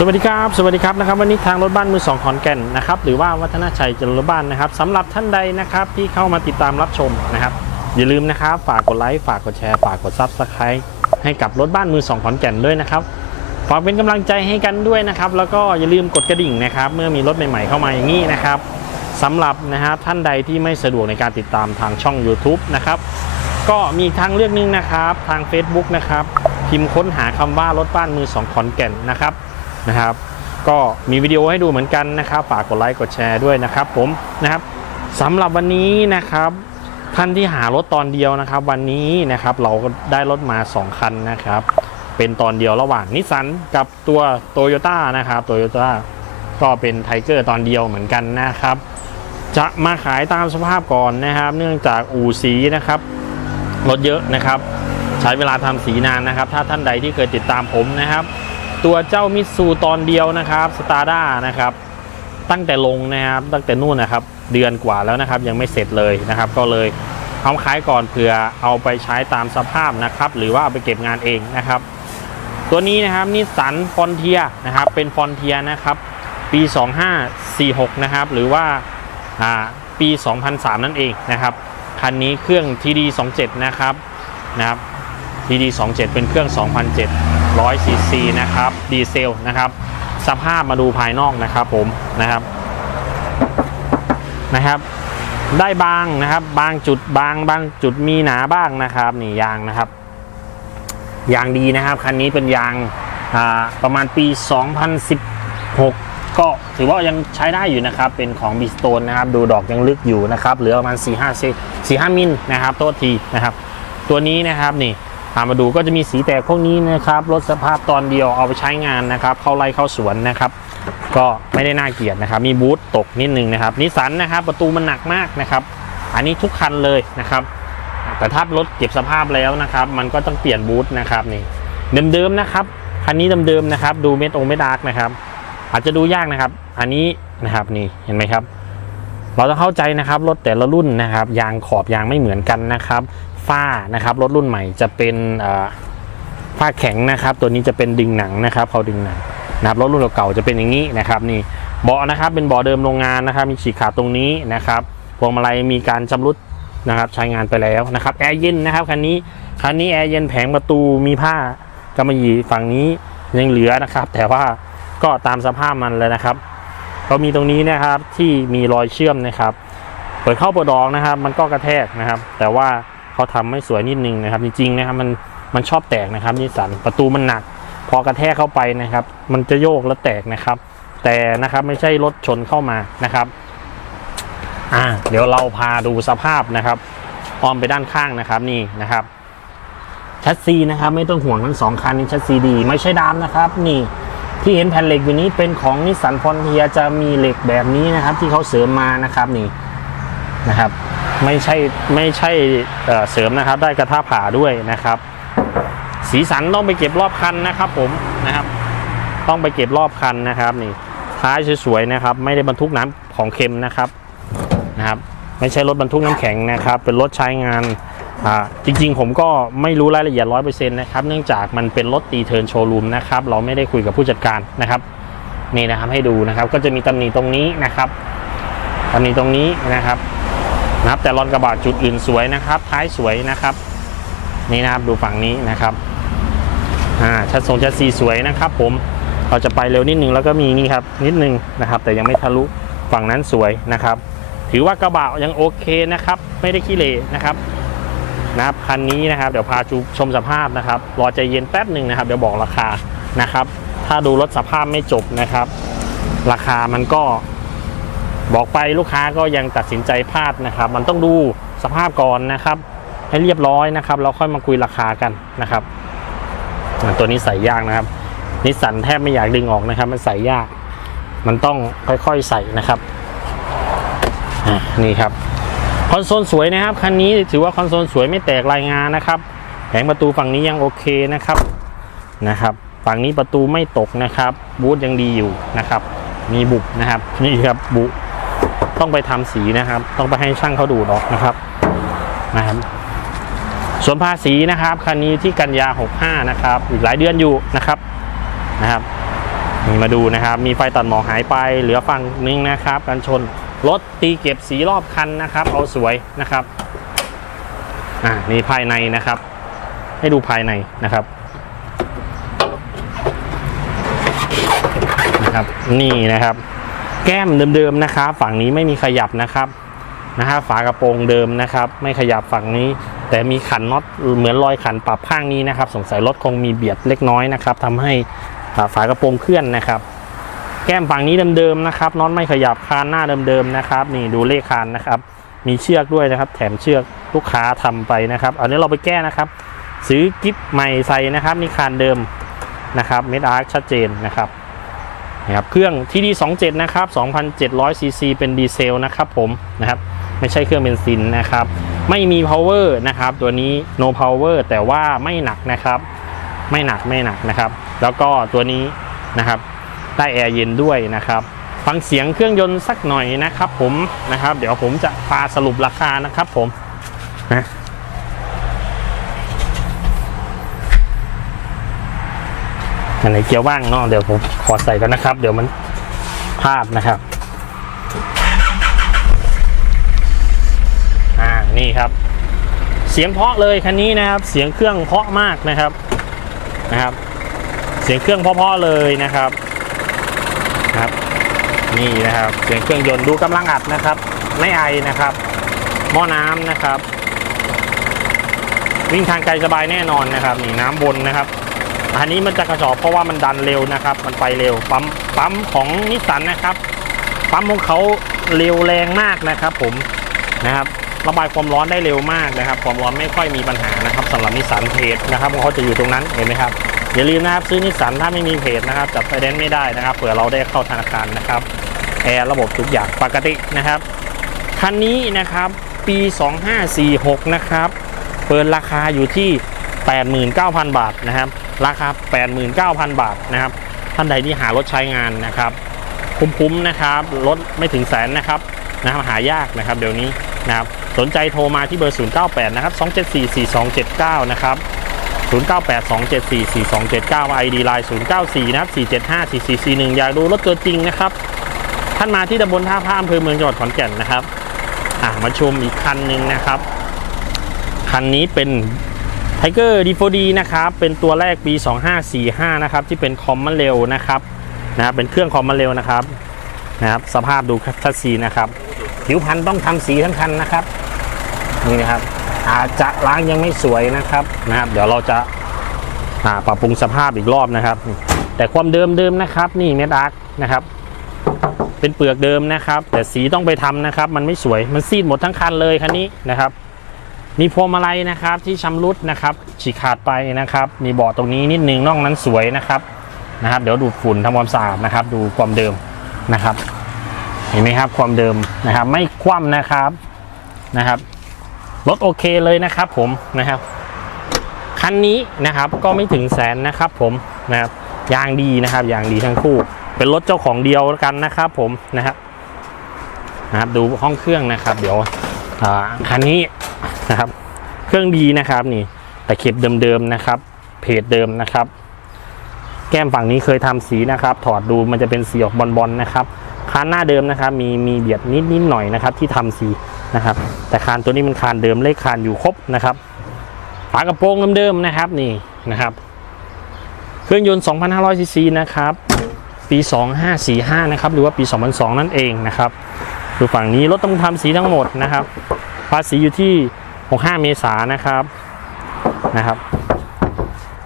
สวัสดีครับสวัสดีครับนะครับวันนี้ทางรถบ้านมือสองขอนแก่นนะครับหรือว่าวัฒนชัยจรรถบ้านนะครับสำหรับท่านใดนะครับที่เข้ามาติดตามรับชมนะครับ อย่าลืมนะครับฝากกดไลค์ฝากกดแชร์ฝากกดซับสไครต์ให้กับรถบ้านมือสองขอนแก่นด้วยนะครับฝากเป็นกำลังใจให้กันด้วยนะครับแล้วก็อย่าลืมกดกระดิ่งนะครับเมื่อมีรถใหม่ๆเข้ามาอย่างนี้นะครับสำหรับนะฮะท่านใดที่ไม่สะดวกในการติดตามทางช่อง YouTube นะครับก็มีทางเลือกหนึงนะครับทาง Facebook นะครับพิมพ์ค้นหาคำว่ารถบ้านมือสองขอนแก่นนะครับ นะครับ ก็มีวิดีโอให้ดูเหมือนกันนะครับฝากกดไลค์กดแชร์ด้วยนะครับ ผมนะครับสำหรับวันนี้นะครับท่านที่หารถตอนเดียวนะครับ วันนี้นะครับเราก็ได้รถมา 2 คันนะครับ เป็นตอนเดียวระหว่างนิสสันกับตัวโตโยต้านะครับโตโยต้าก็เป็นไทเกอร์ตอนเดียวเหมือนกันนะครับ จะมาขายตามสภาพก่อนนะครับ เนื่องจากอู่สีนะครับรถเยอะนะครับ ใช้เวลาทำสีนานนะครับ ถ้าท่านใดที่เคยติดตามผมนะครับ ตัวเจ้ามิซูตอนเดียวนะครับสตาร์ด้านะครับ ตั้งแต่ลงนะครับ ตั้งแต่นู่นนะครับ เดือนกว่าแล้วนะครับ ยังไม่เสร็จเลยนะครับ ก็เลยเอาขายก่อนเผื่อเอาไปใช้ตามสภาพนะครับ หรือว่าเอาไปเก็บงานเองนะครับ ตัวนี้นะครับนิสสันฟอนเทียนะครับ เป็นฟอนเทียนะครับ ปี 2546 นะครับ หรือว่าอ่าปี 2003 นั่นเองนะครับคันนี้เครื่อง TD 27 นะครับนะครับ TD 27 เป็นเครื่อง 2,700ซีซีนะครับดีเซลนะครับสภาพมาดูภายนอกนะครับผมนะครับนะครับได้บางนะครับบางจุดบางบางจุดมีหนาบ้างนะครับนี่ยางนะครับ ยางดีนะครับคันนี้เป็นยางอ่าประมาณปี 2016 ก็ถือว่ายังใช้ได้อยู่นะครับ เป็นของบีสโตนนะครับ ดูดอกยังลึกอยู่นะครับเหลือประมาณ 4-5เซ4-5มิลนะครับโทษทีนะครับ ตัวนี้นะครับนี่ามาดูก็จะมีสีแตกพวกนี้นะครับรถสภาพตอนเดียวเอาไปใช้งานนะครับ เข้าไร่เข้าสวนนะครับ ก็ไม่ได้น่าเกลียดนะครับ มีบูทตกนิดนึงนะครับนิสสันนะครับ ประตูมันหนักมากนะครับ อันนี้ทุกคันเลยนะครับ แต่ถ้ารถเก็บสภาพแล้วนะครับ มันก็ต้องเปลี่ยนบูทนะครับนี่เดิมๆนะครับคันนี้เดิมๆนะครับ ดูเม็ดองเม็ดอาร์กนะครับ อาจจะดูยากนะครับ อันนี้นะครับนี่เห็นไหมครับ เราต้องเข้าใจนะครับรถแต่ละรุ่นนะครับยางขอบยางไม่เหมือนกันนะครับฝ้านะครับรถรุ่นใหม่จะเป็นฝ้าแข็งนะครับ ตัวนี้จะเป็นดึงหนังนะครับเขาดึงหนังนะครับรถรุ่นเก่าๆจะเป็นอย่างนี้นะครับนี่เบาะนะครับเป็นเบาะเดิมโรงงานนะครับ มีฉีกขาดตรงนี้นะครับพวงมาลัยมีการชำรุดนะครับใช้งานไปแล้วนะครับแอร์เย็นนะครับคันนี้คันนี้แอร์เย็นแผงประตูมีผ้ากำมะหยี่ฝั่งนี้ยังเหลือนะครับ แต่ว่าก็ตามสภาพมันเลยนะครับ ก็มีตรงนี้นะครับที่มีรอยเชื่อมนะครับ เปิดเข้าเปิดออกนะครับ มันก็กระแทกนะครับ แต่ว่าเขาทำไม่สวยนิดนึงนะครับ จริงๆนะครับมันมันชอบแตกนะครับนิสสันประตูมันหนัก พอกระแทกเข้าไปนะครับ มันจะโยกแล้วแตกนะครับ แต่นะครับไม่ใช่รถชนเข้ามานะครับอ่าเดี๋ยวเราพาดูสภาพนะครับอ้อมไปด้านข้างนะครับนี่นะครับชัดซีนะครับไม่ต้องห่วงทั้งสองคันนี้ชัดซีดี ไม่ใช่ดามนะครับ นี่ ที่เห็นแผ่นเหล็กอยู่นี้เป็นของนิสสันฟอนเทียจะมีเหล็กแบบนี้นะครับ ที่เขาเสริมมานะครับนี่นะครับ ไม่ใช่ไม่ใช่เเสริมนะครับ ได้กระทะผ่าด้วยนะครับ สีสันต้องไปเก็บรอบคันนะครับผมนะครับ ต้องไปเก็บรอบคันนะครับนี่ท้ายสวยๆนะครับ ไม่ได้บรรทุกน้ำของเค็มนะครับนะครับ ไม่ใช่รถบรรทุกน้ำแข็งนะครับ เป็นรถใช้งาน จริงๆ ผมก็ไม่รู้รายละเอียดร้อยเปอร์เซ็นต์นะครับ เนื่องจากมันเป็นรถตีเทิร์นโชว์รูมนะครับ เราไม่ได้คุยกับผู้จัดการนะครับ นี่นะครับให้ดูนะครับ ก็จะมีตำหนิตรงนี้นะครับตำหนิตรงนี้นะครับนะครับแต่รอนกระบะจุดอื่นสวยนะครับ ท้ายสวยนะครับ นี่นะครับดูฝั่งนี้นะครับอ่าชัดทรงชัดซีสวยนะครับ ผมเราจะไปเร็วนิดนึงแล้วก็มีนี่ครับนิดนึงนะครับ แต่ยังไม่ทะลุฝั่งนั้นสวยนะครับ ถือว่ากระบะยังโอเคนะครับ ไม่ได้ขี้เหร่นะครับ นะครับคันนี้นะครับเดี๋ยวพาชมสภาพนะครับรอใจเย็นแป๊บหนึ่งนะครับเดี๋ยวบอกราคานะครับ ถ้าดูรถสภาพไม่จบนะครับ ราคามันก็บอกไปลูกค้าก็ยังตัดสินใจพลาดนะครับ มันต้องดูสภาพก่อนนะครับ ให้เรียบร้อยนะครับแล้วค่อยมาคุยราคากันนะครับ ตัวนี้ใส่ยากนะครับนิสสันแทบไม่อยากดึงออกนะครับ มันใส่ยาก มันต้องค่อยๆใส่นะครับนี่ครับ คอนโซลสวยนะครับคันนี้ถือว่าคอนโซลสวยไม่แตกรายงานนะครับแผงประตูฝั่งนี้ยังโอเคนะครับนะครับ ฝั่งนี้ประตูไม่ตกนะครับบูธยังดีอยู่นะครับ มีบุบนะครับนี่ครับบุต้องไปทำสีนะครับ ต้องไปให้ช่างเขาดูดออกนะครับนะครับส่วนภาษีนะครับคันนี้ที่กันยา 65 นะครับ อีกหลายเดือนอยู่นะครับนะครับนี่มาดูนะครับ มีไฟตัดหมอกหายไปเหลือฝั่งนึงนะครับกันชน รถตีเก็บสีรอบคันนะครับ เอาสวยนะครับอ่านี่ภายในนะครับ ให้ดูภายในนะครับนะครับ นี่นะครับ แก้มเดิมๆนะครับ ฝั่งนี้ไม่มีขยับนะครับนะฮะฝากระโปรงเดิมนะครับ ไม่ขยับฝั่งนี้ แต่มีขันน็อตเหมือนรอยขันปรับข้างนี้นะครับ สงสัยรถคงมีเบียดเล็กน้อยนะครับทำให้ฝากระโปรงเคลื่อนนะครับ แก้มฝั่งนี้เดิมๆนะครับน็อตไม่ขยับคานหน้าเดิมๆนะครับ นี่ดูเลขคานนะครับ มีเชือกด้วยนะครับ แถมเชือกลูกค้าทำไปนะครับ อันนี้เราไปแก้นะครับ ซื้อกิฟใหม่ใส่นะครับนี่คานเดิมนะครับเมดอาร์คชัดเจนนะครับนะครับเครื่อง TD 27นะครับ2,700 cc เป็นดีเซลนะครับผมนะครับไม่ใช่เครื่องเบนซินนะครับ ไม่มี power นะครับ ตัวนี้ no power แต่ว่าไม่หนักนะครับ ไม่หนักไม่หนักนะครับ แล้วก็ตัวนี้นะครับ ได้แอร์เย็นด้วยนะครับ ฟังเสียงเครื่องยนต์สักหน่อยนะครับผมนะครับ เดี๋ยวผมจะพาสรุปราคานะครับผมนะอันไหนเกียร์ว่างเนาะเดี๋ยวผมขอใส่กันนะครับ เดี๋ยวมันพลาดนะครับอ่านี่ครับ เสียงเพาะเลยคันนี้นะครับ เสียงเครื่องเพาะมากนะครับนะครับ เสียงเครื่องเพาะๆเลยนะครับ นี่นะครับเสียงเครื่องยนต์ดูกำลังอัดนะครับ ไม่ไอนะครับ หม้อน้ำนะครับ วิ่งทางไกลสบายแน่นอนนะครับ นี่น้ำบนนะครับ อันนี้มันจะกระสอบเพราะว่ามันดันเร็วนะครับ มันไปเร็วปั๊มปั๊มของนิสสันนะครับปั๊มของเขาเร็วแรงมากนะครับ ผมนะครับระบายความร้อนได้เร็วมากนะครับ ความร้อนไม่ค่อยมีปัญหานะครับสำหรับนิสสันเพจนะครับเขาจะอยู่ตรงนั้นเห็นไหมครับอย่าลืมนะครับซื้อนิสสันถ้าไม่มีเพจนะครับจับไฟแนนซ์ไม่ได้นะครับเผื่อเราได้เข้าธนาคารนะครับ ร์ระบบทุกอย่างปกตินะครับคันนี้นะครับปี 2546 นะครับเปิดราคาอยู่ที่ 89,000 บาทนะครับราคา 89,000 บาทนะครับท่านใดที่หารถใช้งานนะครับ คุ้มๆนะครับรถไม่ถึงแสนนะครับนะครับหายากนะครับเดี๋ยวนี้นะครับสนใจโทรมาที่เบอร์ 098 นะครับ 274 4279 นะครับ 098 274 4279 ID Line 094 นะครับ 475 4441 อยากดูรถตัวจริงนะครับ ท่านมาที่ตำบลท่าพระอำเภอเมืองจังหวัดขอนแก่นนะครับ อ่ามาชมอีกคันหนึ่งนะครับ คันนี้เป็น Tiger D4D นะครับ เป็นตัวแรกปี 2545 นะครับ ที่เป็นคอมมาเร็วนะครับนะครับเป็นเครื่องคอมมาเร็วนะครับนะครับ สภาพดูชัดซีนะครับ ผิวพันธุ์ต้องทำสีทั้งคันนะครับ นี่นะครับ อาจจะล้างยังไม่สวยนะครับนะครับ เดี๋ยวเราจะอ่าปรับปรุงสภาพอีกรอบนะครับ แต่ความเดิมเดิมนะครับ นี่เมดอาร์คนะครับ เป็นเปลือกเดิมนะครับ แต่สีต้องไปทำนะครับ มันไม่สวยมันซีดหมดทั้งคันเลยคันนี้นะครับ มีพวงมาลัยนะครับที่ชำรุดนะครับ ฉีกขาดไปนะครับ มีเบาะตรงนี้นิดนึงนอกนั้นสวยนะครับนะครับ เดี๋ยวดูดฝุ่นทำความสะอาดนะครับ ดูความเดิมนะครับ เห็นไหมครับความเดิมนะครับ ไม่คว่ำนะครับนะครับรถโอเคเลยนะครับผมนะครับคันนี้นะครับก็ไม่ถึงแสนนะครับผมนะครับยางดีนะครับยางดีทั้งคู่ เป็นรถเจ้าของเดียวกันนะครับผมนะครับนะครับดูห้องเครื่องนะครับ เดี๋ยวคันนี้นะครับ เครื่องดีนะครับนี่แต่เข็บเดิมๆนะครับ เพจเดิมนะครับ แก้มฝั่งนี้เคยทำสีนะครับ ถอดดูมันจะเป็นสีออกบอลๆนะครับคานหน้าเดิมนะครับ มีมีเบียดนิดนิดหน่อยนะครับ ที่ทำสีนะครับ แต่คานตัวนี้มันคานเดิมเลขคานอยู่ครบนะครับฝากระโปรงเดิมๆนะครับนี่นะครับ เครื่องยนต์ 2,500ซีซีนะครับ ปี 2545 นะครับ หรือว่าปี 2002 นั่นเองนะครับดูฝั่งนี้รถต้องทำสีทั้งหมดนะครับ ภาษีอยู่ที่ 65 เมษายนนะครับนะครับ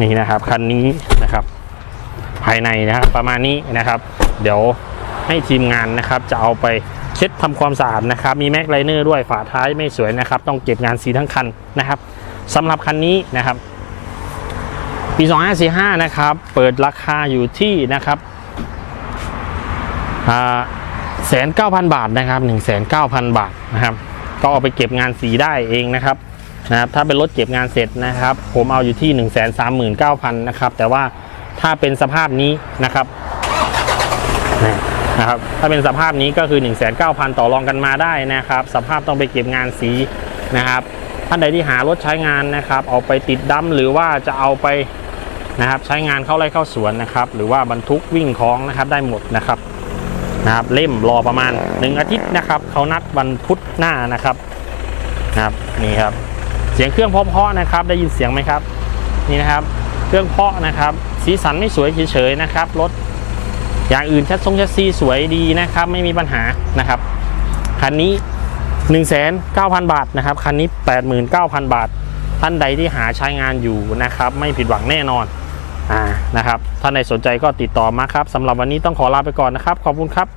นี่นะครับคันนี้นะครับ ภายในนะครับประมาณนี้นะครับ เดี๋ยวให้ทีมงานนะครับ จะเอาไปเช็ดทำความสะอาดนะครับ มีแม็กไลเนอร์ด้วยฝาท้ายไม่สวยนะครับ ต้องเก็บงานสีทั้งคันนะครับสำหรับคันนี้นะครับ ปี 2545 นะครับ เปิดราคาอยู่ที่นะครับ แสนเก้าพันบาทนะครับ1 9 0 0 0บาทนะครับ ก็เอาไปเก็บงานสีได้เองนะครับนะครับ ถ้าเป็นรถเก็บงานเสร็จนะครับ ผมเอาอยู่ที่1 3 9 0 0 0นะครับ แต่ว่าถ้าเป็นสภาพนี้นะครับนะครับ ถ้าเป็นสภาพนี้ก็คือ 1 9 0 0 0 ต่อรองกันมาได้นะครับ สภาพต้องไปเก็บงานสีนะครับ ท่านใดที่หารถใช้งานนะครับ เอาไปติดดั้มหรือว่าจะเอาไปนะครับใช้งานเข้าไร่เข้าสวนนะครับ หรือว่าบรรทุกวิ่งของนะครับได้หมดนะครับ นะครับเล่มรอประมาณ 1 อาทิตย์นะครับเขานัดวันพุธหน้านะครับนะครับนี่ครับ เสียงเครื่องเพาะๆนะครับ ได้ยินเสียงไหมครับ นี่นะครับ เครื่องเพาะนะครับ สีสันไม่สวยเฉยๆนะครับรถอย่างอื่นชัดทรงชัดซีสวยดีนะครับ ไม่มีปัญหานะครับคันนี้ 1,900,000บาทนะครับคันนี้ 89,000 บาท ท่านใดที่หาใช้งานอยู่นะครับ ไม่ผิดหวังแน่นอน อ่านะครับท่านในสนใจก็ติดต่อมาครับสำหรับวันนี้ต้องขอลาไปก่อนนะครับ ขอบคุณครับ